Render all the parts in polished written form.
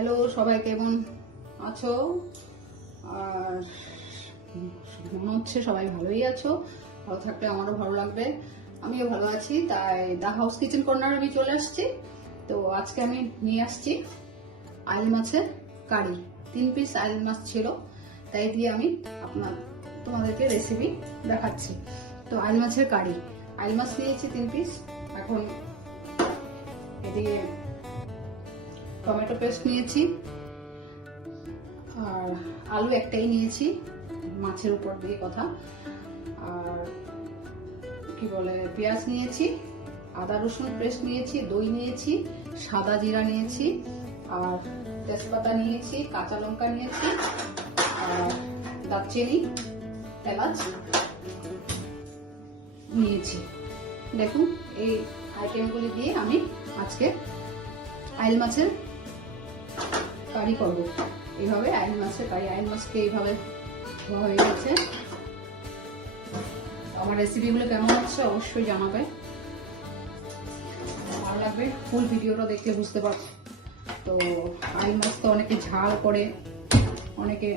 Hello, সবাই কেমন আছো? আর মনে হচ্ছে সবাই ভালোই আছো। ভালো থাকলে আমারও ভালো লাগবে, আমিও ভালো আছি। তাই দা হাউস কিচেন কর্নার আমি চলে আসছি। তো আজকে আমি নিয়ে আসছি আইল মাছের কারি। 3 পিস আইল মাছ ছিল, তাই দিয়ে আমি তোমাদেরকে রেসিপি দেখাচ্ছি। তো আইল মাছের কারি, আইল মাছ নিয়েছি 3 পিস। এখন এদিকে টমেটো পেস্ট নিয়েছি, আর আলু একটাই নিয়েছি, মাছের উপর দিয়ে কথা। আর কি বলে, পেঁয়াজ নিয়েছি, আদা রসুন পেস্ট নিয়েছি, দই নিয়েছি, সাদা জিরা নিয়েছি, আর তেজপাতা নিয়েছি, কাঁচা লঙ্কা নিয়েছি, আর দারচিনি, এলাচ নিয়েছি। দেখুন, এই আইটেমগুলি দিয়ে আমি আজকে আইল মাছের কারি করবো। এইভাবে আইল মাছের কারি, আইল মাছকে এইভাবে ধোয়া হয়ে গেছে। আমার রেসিপিগুলো কেমন হচ্ছে অবশ্যই জানাবে, ভালো লাগবে। ফুল ভিডিওটা দেখলে বুঝতে পারছো। তো আইল মাছ তো অনেকে ঝাল করে, অনেকে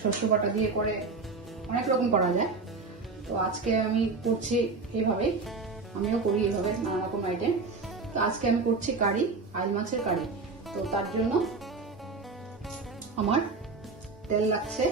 শস্য বাটা দিয়ে করে, অনেক রকম করা যায়। তো আজকে আমি করছি এইভাবে, আমিও করি এইভাবে নানা রকম আইটেম। তো আজকে আমি করছি কারি, আইল মাছের কারি। তো তার জন্য আমার তেল লাগছে,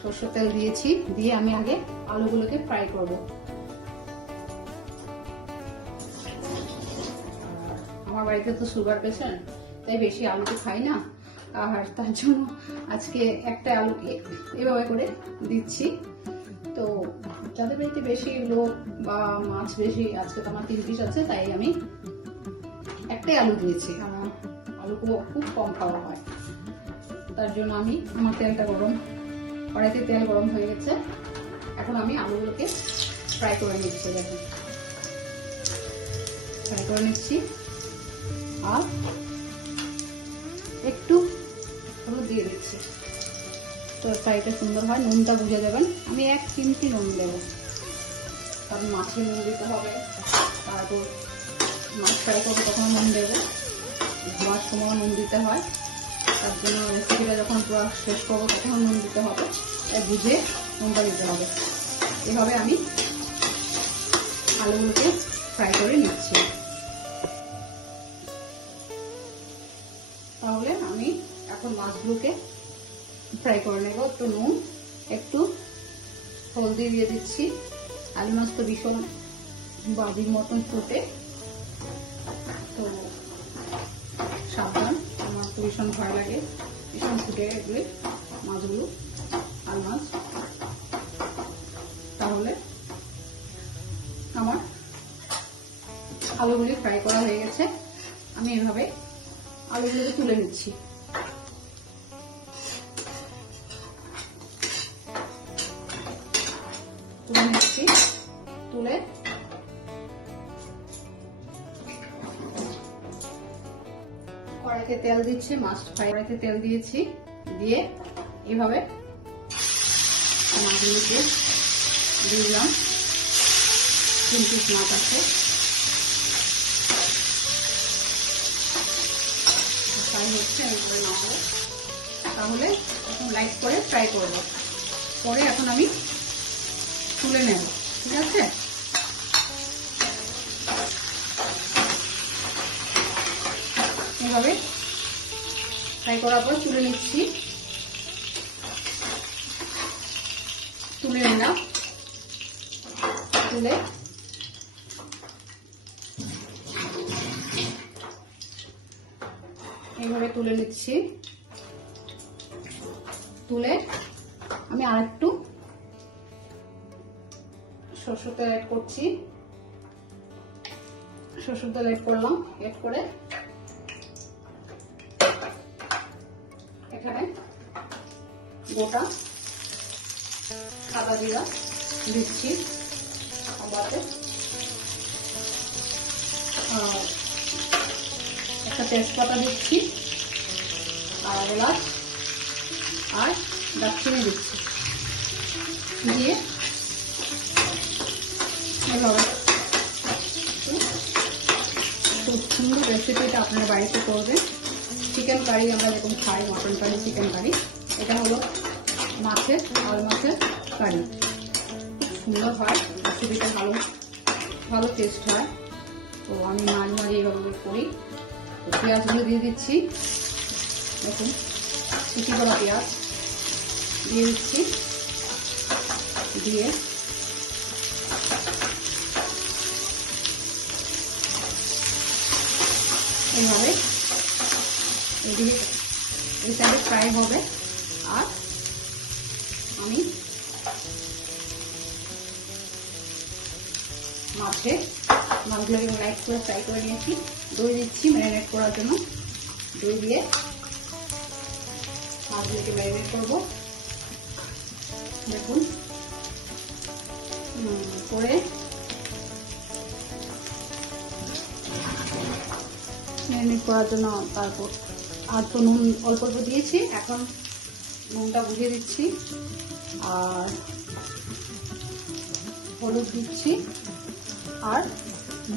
সরষের তেল দিয়েছি। দিয়ে আমি আগে আলুগুলোকে ফ্রাই করব। আমার বাড়িতে তো সুগার পেশেন্ট, তাই বেশি আলু তো খাই না। আর তার জন্য আজকে একটা আলুকে এভাবে করে দিচ্ছি। তো যাদের বাড়িতে বেশি লোক বা মাছ বেশি, আজকে তো আমার 3 পিস আছে, তাই আমি একটাই আলু দিয়েছি। কারণ আলু খুব কম খাওয়া হয়, তার জন্য আমি আমার তেলটা গরম, কড়াইতে তেল গরম হয়ে গেছে। এখন আমি আলুগুলোকে ফ্রাই করে নিচ্ছি। দেখুন, ফ্রাই করে নিচ্ছি। আর একটু হলুদ দিয়ে দিচ্ছি, তো ফ্রাইটা সুন্দর হয়। নুনটা বুঝে দেবেন, আমি 1 চিমটি নুন দেবো, কারণ মাছে নুন দিতে হবে। তারপর মাছ ফ্রাই করবো তখন নুন দেবো, ধোয়ার সময় নুন দিতে হয়। তার জন্য রেসিপিটা যখন পুরো শেষ করবো তখন নুন দিতে হবে, তাই বুঝে নুনটা দিতে হবে। এভাবে আমি আলুগুলোকে ফ্রাই করে নিচ্ছি। তাহলে আমি এখন মাছগুলোকে ফ্রাই করে নেব। একটু নুন, একটু হলদি দিয়ে দিচ্ছি। আলু মাছ তো ভীষণ বাজির মতন ফুটে, তো সাবধান, আমার তো ভীষণ ভয় লাগে, ভীষণ ফুটে এগুলি মাছগুলো, আলু মাছ। তাহলে আমার আলুগুলি ফ্রাই করা হয়ে গেছে। আমি এভাবে আলুগুলোকে তুলে নিচ্ছি। তুলে কড়াইতে তেল দিচ্ছি, মাছ ফ্রাই কড়াইতে তেল দিয়েছি। দিয়ে এভাবে মাছগুলোকে দিয়ে দিলাম। 3 পিস মাছ আছে, ফ্রাই হচ্ছে, আমি করে নামাবো। তাহলে এখন লাইট করে ফ্রাই করব, পরে এখন আমি তুলে নেব। ঠিক আছে, এভাবে ফ্রাই করার পর তুলে নিচ্ছি। তুলে নিলাম, তুলে এইভাবে তুলে নিচ্ছি। তুলে আমি আরেকটু সরষের তেল অ্যাড করছি। সরষের তেল অ্যাড করলাম, অ্যাড করে এখানে গোটা সাদা জিরা দিচ্ছি, একটা তেজপাতা দিচ্ছি, আর এলাচ আর দারচিনি দিচ্ছি। দিয়ে এভাবে খুব সুন্দর রেসিপিটা আপনার বাড়িতে করবেন। চিকেন কারি আমরা যেরকম খাই, মটন কারি, চিকেন কারি, এটা হলো মাছের, আল মাছের কারি। খুব সুন্দর হয়, রেসিপিটা ভালো ভালো টেস্ট হয়। তো আমি মাঝে মাঝে এইভাবে করি। তো পেঁয়াজগুলো দিয়ে দিচ্ছি, দেখুন কুচি করা পেঁয়াজ দিয়ে দিচ্ছি, দিয়ে এইভাবে এদিকে এই সাইডে ফ্রাই হবে। আর আমি মাছগুলোকে লাইট করে ফ্রাই করে নিয়েছি। দই দিচ্ছি ম্যারিনেট করার জন্য, দই দিয়ে মাছগুলোকে ম্যারিনেট করবো। দেখুন করে ম্যারিনেট করার জন্য, তারপর আর তো নুন অল্প অল্প দিয়েছি, এখন নুনটা বুঝিয়ে দিচ্ছি। আর হলুদ দিচ্ছি, আর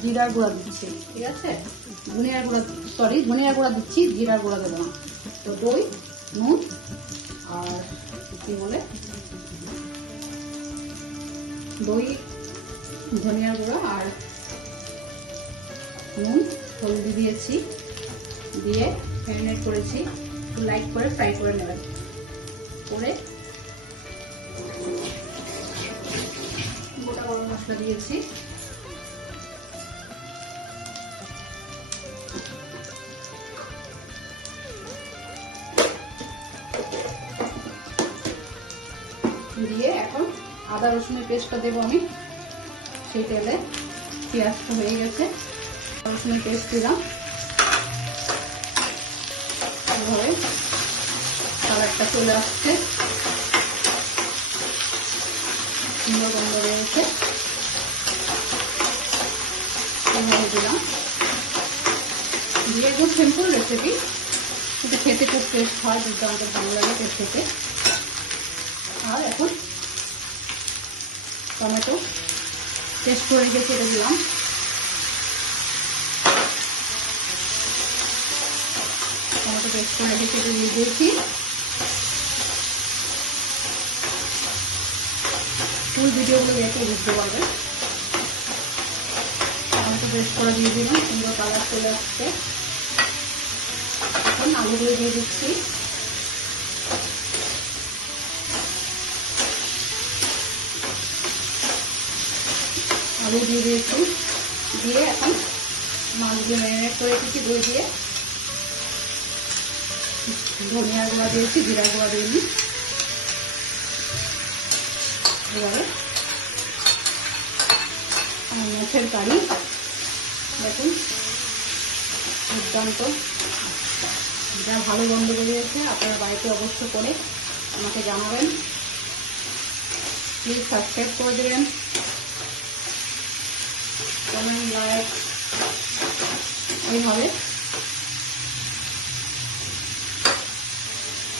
জিরার গুঁড়া দিচ্ছি, ঠিক আছে। ধনিয়ার গুঁড়া দিচ্ছি, জিরার গুঁড়া দেবো না। তো দই, নুন আর কি বলে দই, ধনিয়ার গুঁড়া আর নুন, হলুদ দিয়েছি, দিয়ে ম্যারিনেট করেছি। একটু লাইট করে ফ্রাই করে নেবেন। করে গোটা গরম মশলা দিয়েছি, দিয়ে এখন আদা রসুনের পেস্টটা দেবো আমি সেই তেলে। পেঁয়াজটা হয়ে গেছে, রসুনের পেস্ট দিলাম, এইভাবে কালারটা চলে আসছে, সুন্দর গন্ধ রয়েছে। এইভাবে দিলাম, দিয়ে খুব সিম্পল রেসিপি, কিন্তু খেতে খুব টেস্ট হয়, দুর্দান্ত ভালো লাগে টেস্ট খেতে। আর এখন টমেটো পেস্ট করে রেখে এটা দিলাম, টমেটো পেস্ট করে রেখে এটা দিয়ে দিয়েছি। ফুল ভিডিওগুলো দেখে বুঝতে পারবেন। টমেটো পেস্ট করে দিয়ে দিলাম, সুন্দর কালার চলে আসছে। এখন আলুগুলো দিয়ে দিচ্ছি, আলু দিয়ে দিয়েছি, দিয়ে এখন মাছগুলো ম্যারিনেট করে রেখেছি দই দিয়ে। ধনিয়ার গুঁড়া দিয়েছি, জিরার গুঁড়া দিইনি। এবারে মাছের কারি, দেখুন দুর্দান্ত, যা ভালো গন্ধ বেরিয়েছে। আপনারা বাড়িতে অবশ্য করে আমাকে জানাবেন, প্লিজ সাবস্ক্রাইব করে দেবেন, কমেন্ট, লাইক, এইভাবে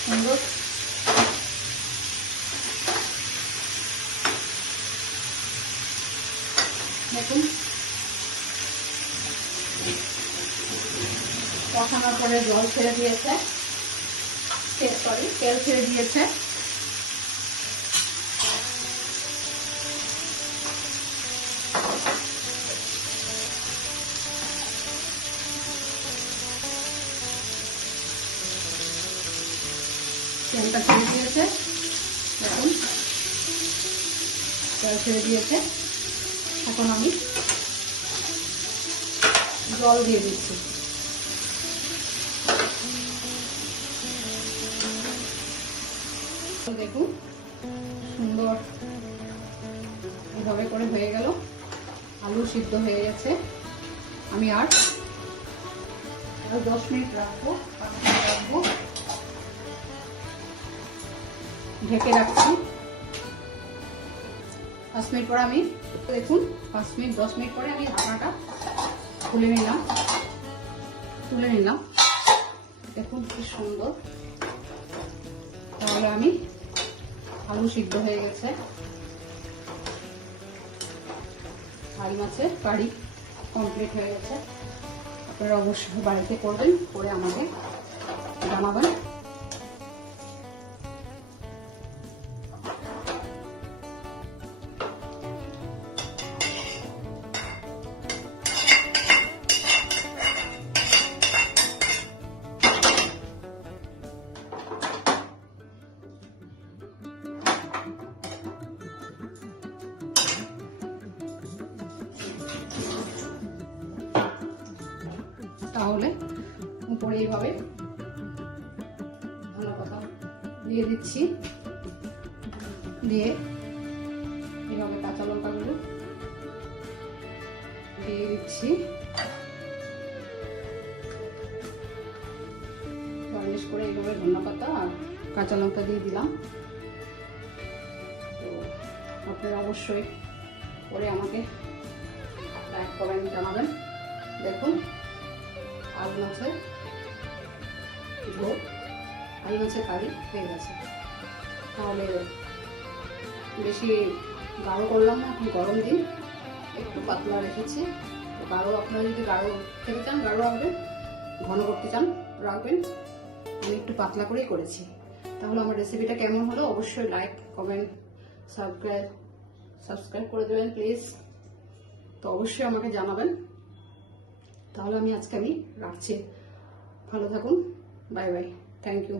সুন্দর দেখুন। কষানোর পরে জল ছেড়ে দিয়েছে, তেল ছেড়ে দিয়েছে। তেলটা ছেড়ে দিয়েছে, দেখুন তেল ছেড়ে দিয়েছে। এখন আমি জল দিয়ে দিচ্ছি, দেখুন সুন্দর এভাবে করে হয়ে গেল। আলু সিদ্ধ হয়ে গেছে। আমি আর 10 মিনিট রাখবো, 5 মিনিট রাখবো, ঢেকে রাখছি। 5 মিনিট পরে আমি দেখুন 5 মিনিট 10 মিনিট পরে আমি ঢাকনাটা তুলে নিলাম। দেখুন কি সুন্দর। তাহলে আমি আলু সিদ্ধ হয়ে গেছে, আলু মাছের কারি কমপ্লিট হয়ে গেছে। আপনারা অবশ্যই বাড়িতে করবেন, করে আমাকে জানাবেন। তাহলে উপরে এইভাবে ধনেপাতা দিয়ে দিচ্ছি, দিয়ে এইভাবে কাঁচা লঙ্কাগুলো দিয়ে দিচ্ছি, গার্নিশ করে এইভাবে ধনেপাতা আর কাঁচা লঙ্কা দিয়ে দিলাম। তো আপনারা অবশ্যই করে আমাকে লাইক কমেন্ট জানাবেন। দেখুন আলু মাছের ঝোল, আলু মাছের কারি হয়ে গেছে। তাহলে বেশি গাঢ় করলাম না, এখন গরম দিন, একটু পাতলা রেখেছি। তো গাঢ় আপনারা যদি গাঢ় খেতে চান গাঢ় রাখবেন, ঘন করতে চান রাখবেন, আমি একটু পাতলা করেই করেছি। তাহলে আমার রেসিপিটা কেমন হলো অবশ্যই লাইক কমেন্ট সাবস্ক্রাইব করে দেবেন প্লিজ। তো অবশ্যই আমাকে জানাবেন। তাহলে আজকে আমি রাখছি, ভালো থাকুন, বাই বাই, থ্যাংক ইউ।